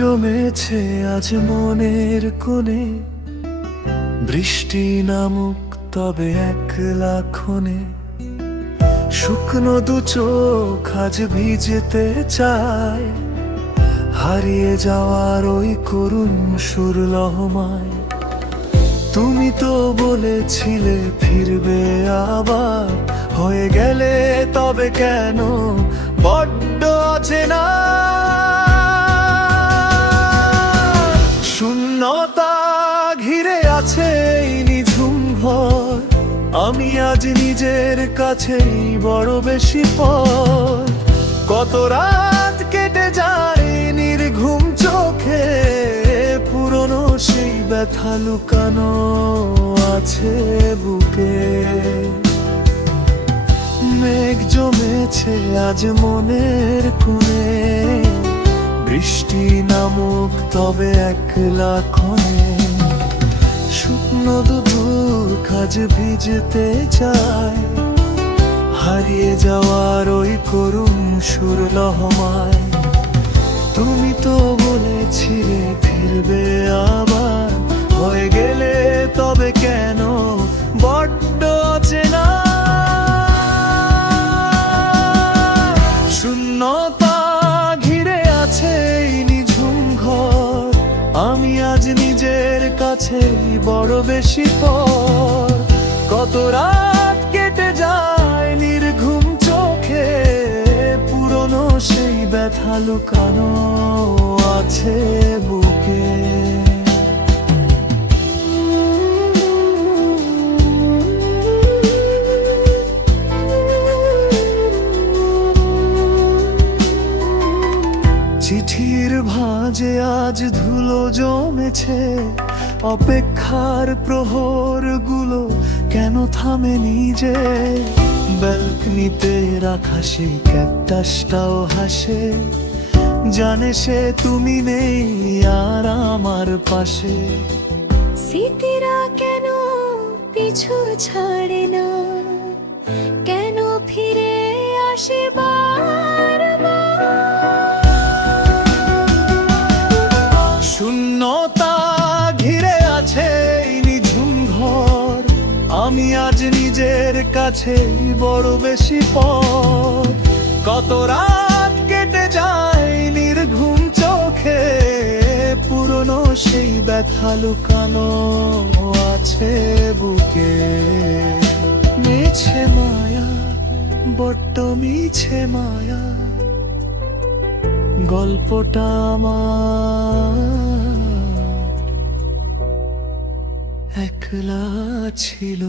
জমেছে আজ মনের কোণে, বৃষ্টি নামুক তবে একলা ক্ষণে। শুকনো দু চোখ আজ ভিজতে চায়, হারিয়ে যাওয়ার ওই করুণ সুর লহমায়। তুমি তো বলেছিলে ফিরবে আবার, হয়ে গেলে তবে কেন বড্ড অচেনা। শূন্যতা ঘিরে আছে এই নিঝুম ঘর, আমি আজ নিজের কাছেই বড় বেশি পর। কত রাত কেটে যায় নির্ঘুম চোখে, পুরনো সেই ব্যথা লুকানো আছে বুকে। মেঘ জমেছে আজ মনের কোণে, বৃষ্টি নামুক তবে একলা ক্ষণে। শুকনো দুধ আজ ভিজতে চায়, হারিয়ে যাওয়ার ওই করুণ সুর লহমায়। তুমি তো বলেছিলে ফিরবে আবার, হয়ে গেলে তবে কেন বড্ড অচেনা। শূন্যতা ঘিরে আছে এই নিঝুম ঘর, আমি আজ নিজের কাছেই বড় বেশি পর। কত রাত কেটে যায় নির্ঘুম চোখে, পুরনো সেই ব্যথা লুকানো আছে বুকে। চিঠির ভাঁজে আজ ধুলো জমেছে, অপেক্ষার প্রহরগুলো কেন থামেনি যে। ব্যালকনিতে রাখা সেই ক্যাকটাসটাও হাসে, জানে সে তুমি নেই আর আমার পাশে। স্মৃতিরা কেন পিছু ছাড়ে না, কেন ফিরে আসে বারবার। শূন্যতা ঘিরে আছে এই নিঝুম ঘর, আমি আজ নিজের কাছে বড় বেশি পর। কত রাত কেটে যায় নির্ঘুম চোখে, পুরনো সেই ব্যথা লুকানো আছে বুকে। মিছে মায়া, বড্ড মিছে মায়া, গল্পটা আমার একলা ছিল।